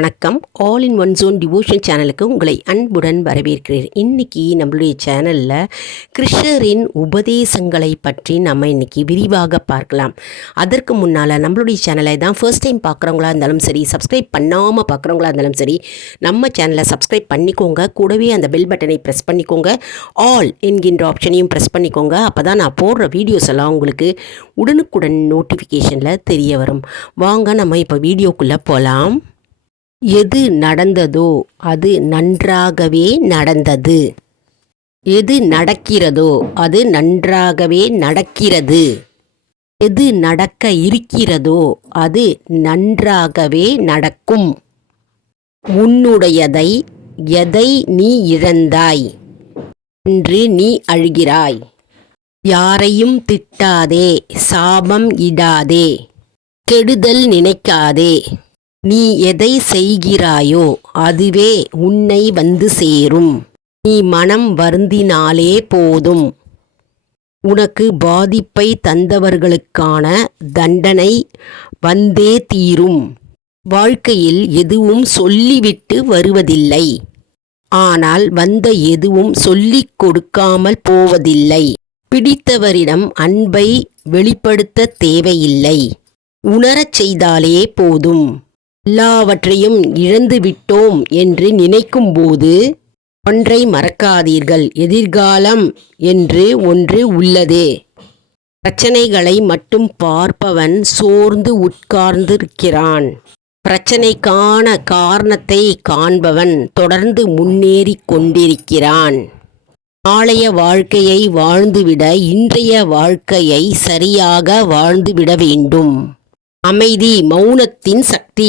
வணக்கம். All in one zone devotion சேனலுக்கு உங்களை அன்புடன் வரவேற்கிறேன். இன்றைக்கி நம்மளுடைய சேனலில் கிருஷ்ணரின் உபதேசங்களை பற்றி நம்ம இன்றைக்கி விரிவாக பார்க்கலாம். அதற்கு முன்னால் நம்மளுடைய சேனலை தான் ஃபர்ஸ்ட் டைம் பார்க்குறவங்களா இருந்தாலும் சரி, சப்ஸ்கிரைப் பண்ணாமல் பார்க்குறவங்களா இருந்தாலும் சரி, நம்ம சேனலை சப்ஸ்கிரைப் பண்ணிக்கோங்க. கூடவே அந்த பெல் பட்டனை ப்ரெஸ் பண்ணிக்கோங்க. ஆல் என்கின்ற ஆப்ஷனையும் ப்ரெஸ் பண்ணிக்கோங்க. அப்போ தான் நான் போடுற வீடியோஸ் எல்லாம் உங்களுக்கு உடனுக்குடன் நோட்டிஃபிகேஷனில் தெரிய வரும். வாங்க நம்ம இப்போ வீடியோக்குள்ளே போகலாம். எது நடந்ததோ அது நன்றாகவே நடந்தது. எது நடக்கிறதோ அது நன்றாகவே நடக்கிறது. எது நடக்க இருக்கிறதோ அது நன்றாகவே நடக்கும். உன்னுடையதை எதை நீ இழந்தாய் என்று நீ அழுகிறாய். யாரையும் திட்டாதே, சாபம் இடாதே, கெடுதல் நினைக்காதே. நீ எதை செய்கிறாயோ அதுவே உன்னை வந்து சேரும். நீ மனம் வருந்தினாலே போதும். உனக்கு பாதிப்பை தந்தவர்களுக்கான தண்டனை வந்தே தீரும். வாழ்க்கையில் எதுவும் சொல்லிவிட்டு வருவதில்லை, ஆனால் வந்த எதுவும் சொல்லிக் கொடுக்காமல் போவதில்லை. பிடித்தவரிடம் அன்பை வெளிப்படுத்த தேவையில்லை, உணரச் செய்தாலே போதும். எல்லாவற்றையும் இழந்து விட்டோம் என்று நினைக்கும்போது ஒன்றை மறக்காதீர்கள், எதிர்காலம் என்று ஒன்று உள்ளது. பிரச்சனைகளை மட்டும் பார்ப்பவன் சோர்ந்து உட்கார்ந்திருக்கிறான். பிரச்சனைக்கான காரணத்தை காண்பவன் தொடர்ந்து முன்னேறி கொண்டிருக்கிறான். நாளைய வாழ்க்கையை வாழ்ந்துவிட இன்றைய வாழ்க்கையை சரியாக வாழ்ந்துவிட வேண்டும். அமைதி மௌனத்தின் சக்தி.